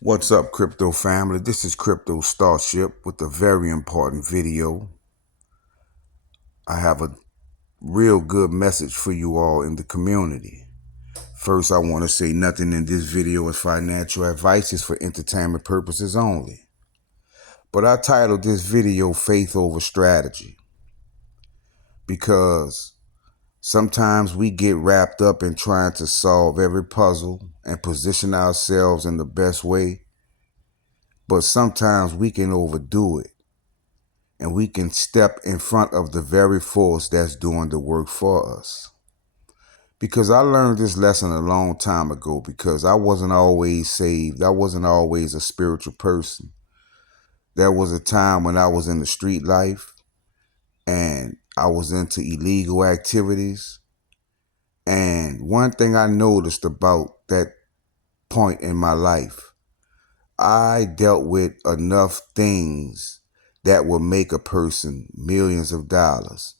What's up, crypto family? This is Crypto Starship with a very important video. I have a real good message for you all in the community. First, I want to say nothing in this video is financial advice. It's for entertainment purposes only. But I titled this video Faith Over Strategy because sometimes we get wrapped up in trying to solve every puzzle and position ourselves in the best way, but sometimes we can overdo it. And we can step in front of the very force that's doing the work for us. Because I learned this lesson a long time ago because I wasn't always saved. I wasn't always a spiritual person. There was a time when I was in the street life and I was into illegal activities. And one thing I noticed about that point in my life, I dealt with enough things that would make a person millions of dollars.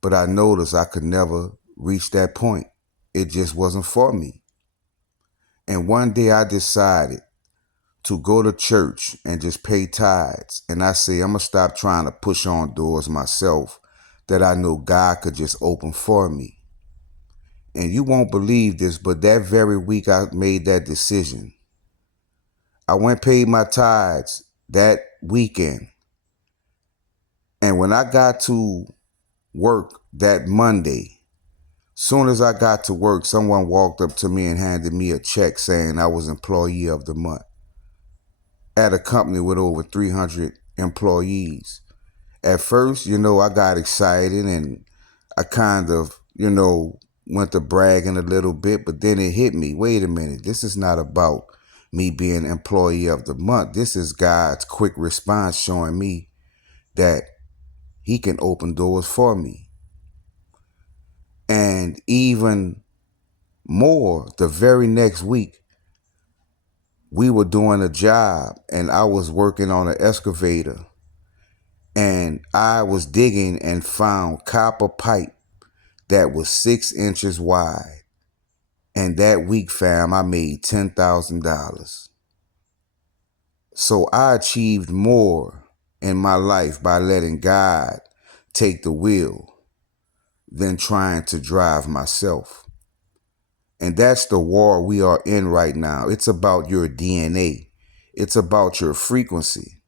But I noticed I could never reach that point. It just wasn't for me. And one day I decided to go to church and just pay tithes. And I say, I'm going to stop trying to push on doors myself that I know God could just open for me. And you won't believe this, but that very week I made that decision. I went paid my tithes that weekend. And when I got to work that Monday, soon as I got to work, someone walked up to me and handed me a check saying I was Employee of the Month at a company with over 300 employees. At first, I got excited and I kind of, went to bragging a little bit, but then it hit me. Wait a minute, this is not about me being Employee of the Month. This is God's quick response showing me that He can open doors for me. And even more, the very next week, we were doing a job and I was working on an excavator and I was digging and found copper pipe that was 6 inches wide. And that week, fam, I made $10,000. So I achieved more in my life by letting God take the wheel than trying to drive myself. And that's the war we are in right now. It's about your DNA. It's about your frequency.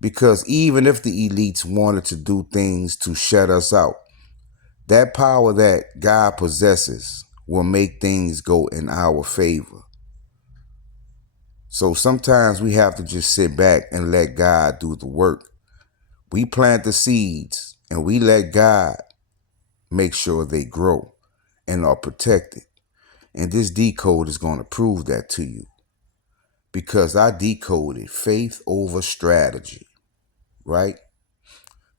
Because even if the elites wanted to do things to shut us out, that power that God possesses will make things go in our favor. So sometimes we have to just sit back and let God do the work. We plant the seeds and we let God make sure they grow and are protected. And this decode is going to prove that to you. Because I decoded faith over strategy, right?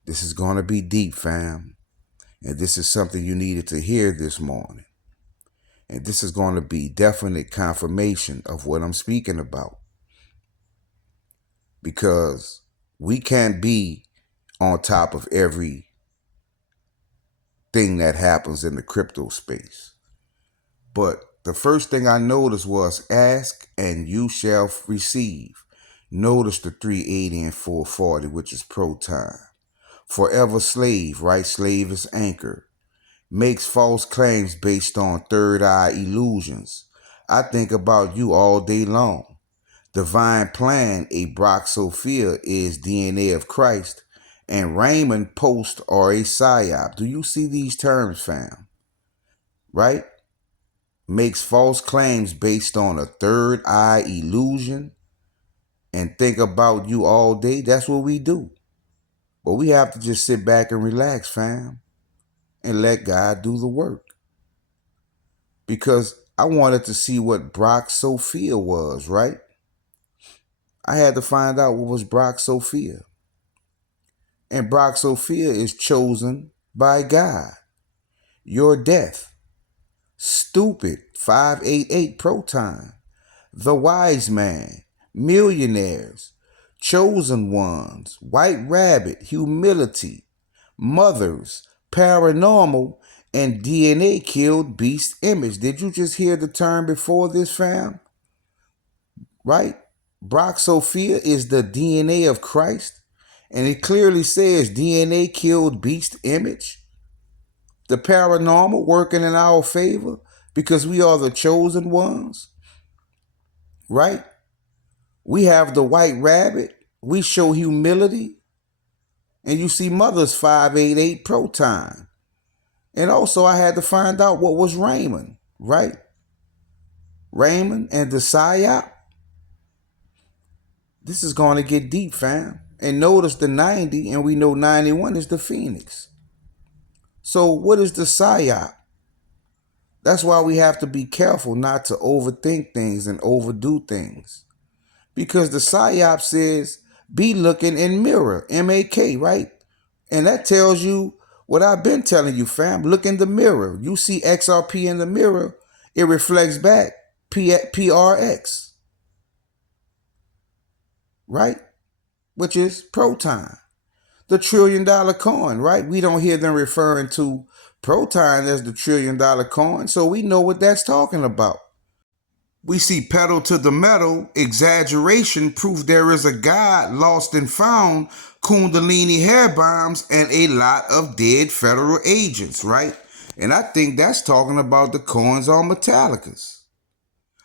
This is going to be deep, fam. And this is something you needed to hear this morning. And this is going to be definite confirmation of what I'm speaking about. Because we can't be on top of every thing that happens in the crypto space. But the first thing I noticed was ask and you shall receive. Notice the 380 and 440, which is pro time. Forever slave, right? Slave is anchor. Makes false claims based on third eye illusions. I think about you all day long. Divine plan, a Brock Sophia is DNA of Christ, and Raymond Post are a psyop. Do you see these terms, fam? Right? Makes false claims based on a third eye illusion and think about you all day. That's what we do. But we have to just sit back and relax, fam, and let God do the work. Because I wanted to see what Brock Sophia was, right? I had to find out what was Brock Sophia. And Brock Sophia is chosen by God. Your death. Stupid 588 Proton. The Wise Man. Millionaires. Chosen Ones. White Rabbit. Humility. Mothers. Paranormal. And DNA killed Beast Image. Did you just hear the term before this, fam? right? Brock Sophia is the DNA of Christ, and it clearly says DNA killed beast image. The paranormal working in our favor because we are the chosen ones, right? We have the white rabbit. We show humility. And you see Mother's 588 Proton. And also I had to find out what was Raymond, right? Raymond and the PSYOP. This is going to get deep, fam. And notice the 90, and we know 91 is the Phoenix. So what is the PSYOP? That's why we have to be careful not to overthink things and overdo things. Because the PSYOP says, be looking in mirror, M-A-K, right? And that tells you what I've been telling you, fam. Look in the mirror. You see XRP in the mirror, it reflects back PRX, right? Which is Proton, the $1 trillion coin, right? We don't hear them referring to Proton as the $1 trillion coin, so we know what that's talking about. We see pedal to the metal, exaggeration, proof there is a God, lost and found, Kundalini hair bombs, and a lot of dead federal agents, right? And I think that's talking about the coins on Metallicas.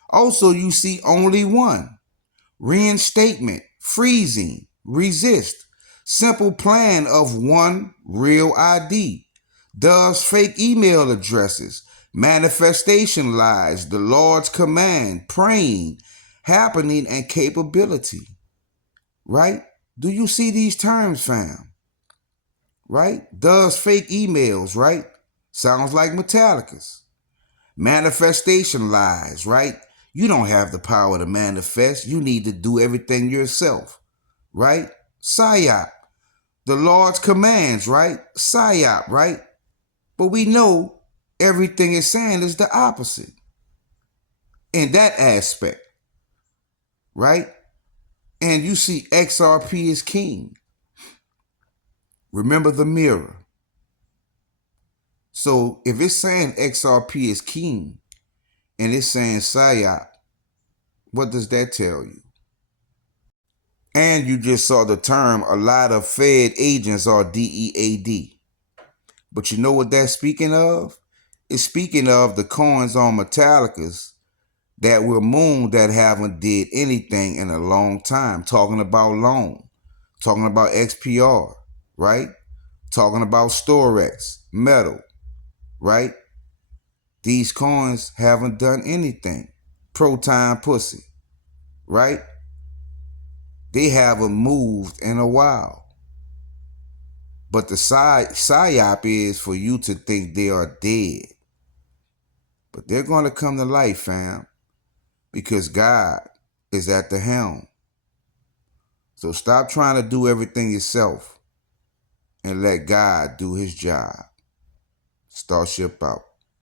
Also, you see only one, reinstatement, freezing, resist, simple plan of one real ID, does fake email addresses, manifestation lies, the Lord's command, praying, happening, and capability, right? Do you see these terms, fam? Right? Does fake emails, right? Sounds like Metallicas. Manifestation lies, right? You don't have the power to manifest. You need to do everything yourself, right? PSYOP, the Lord's commands, right? PSYOP, right? But we know everything it's saying is the opposite in that aspect, right? And you see XRP is king. Remember the mirror. So if it's saying XRP is king and it's saying PSYOP, what does that tell you? And you just saw the term, a lot of Fed agents are DEAD. But you know what that's speaking of? It's speaking of the coins on Metallicas that were moon that haven't did anything in a long time. Talking about loan, talking about XPR, right? Talking about Storex, metal, right? These coins haven't done anything. Proton pussy, right? They haven't moved in a while. But the PSYOP is for you to think they are dead. But they're going to come to life, fam, because God is at the helm. So stop trying to do everything yourself and let God do his job. Starship out.